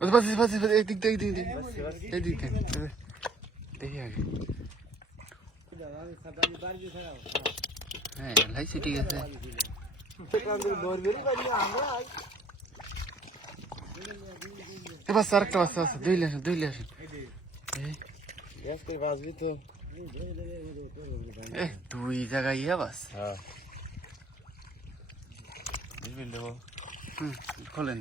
বাস বাস বাস এদিক দেখ এদিক দেখ এদিক দেখ দেখি আগে হ্যাঁ লাইছি ঠিক আছে বাস আরেকটা বাস আছে দুই আসেন বাঁচবি তো দুই জায়গায় ইয়া বাস হ্যাঁ খোলেন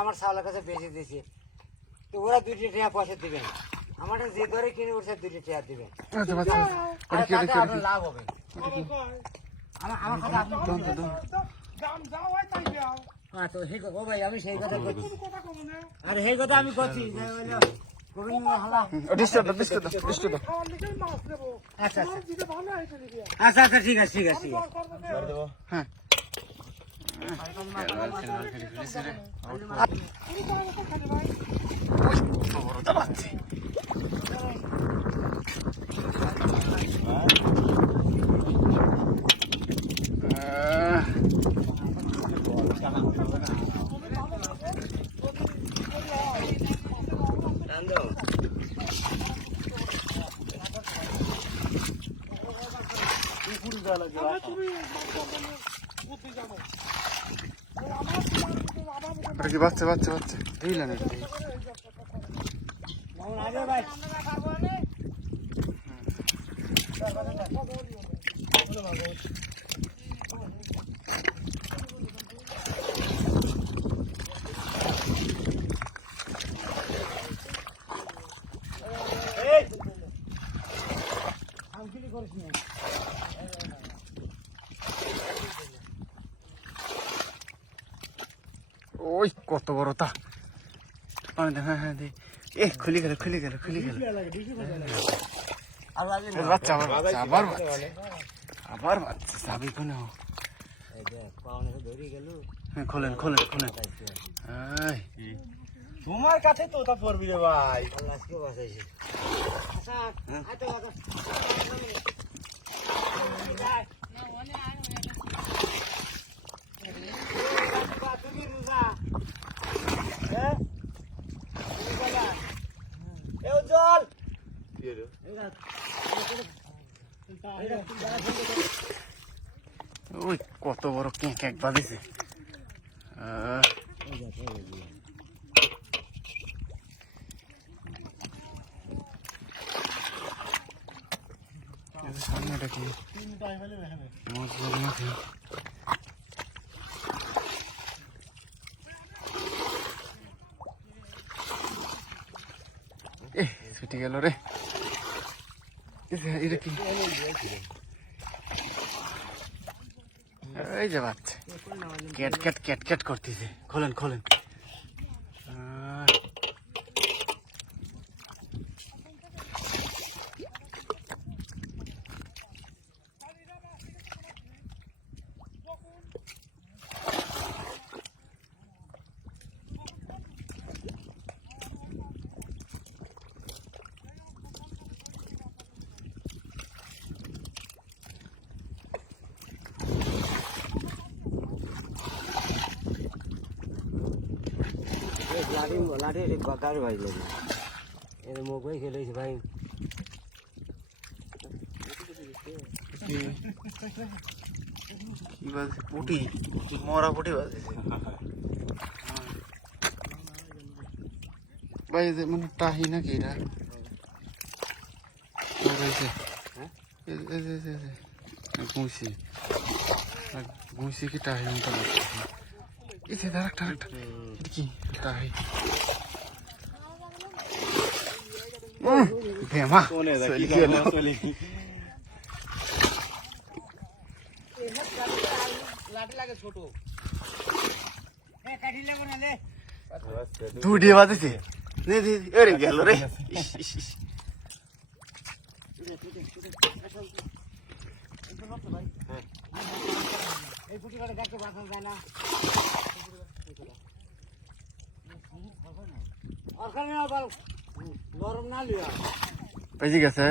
আমার শালার কাছে বেঁচে দিয়েছে তো ওরা 2টি টাকা পয়সা দিবেন আমার যে ধরে কিনে ওর সাথে 2টি টাকা দিবেন আপনার লাভ হবে আমার কথা আপনি হ্যাঁ তো সেই কথা ভাই আমি সেই কথা করছি আরে সেই কথা আমি করছি আচ্ছা আচ্ছা ঠিক আছে ঠিক আছে হ্যাঁ কি বাচ্চা বাচ্চা বাচ্চা বুঝলেন ওই কত বড় তা হ্যাঁ হ্যাঁ খুলে গেল বাচ্চা আবার বাচ্চা যাবি কোনো হ্যাঁ খোলেন তোমার কাছে তো ওটা পড়বি রে ভাই ওই কত বড় কেক বাঁধিছে সামনেটা কি ছুটি গেল রে এটা কি এই যে বাচ্চা ক্যাট করতেছে খোলেন লাঠি গাড়ি বাজ লাগে এর মুখ ভাই খেলেছে ভাই কি বাজে পুটি মরা পুটি বাজে ভাই মানে টাহি নাকি এটা ঘুষি কি টাহি মতো লাগছে আরেকটা কি টাহি ভেমা দুটি বাজেছে গেল রে গরম না লিয়া বেজে গেছে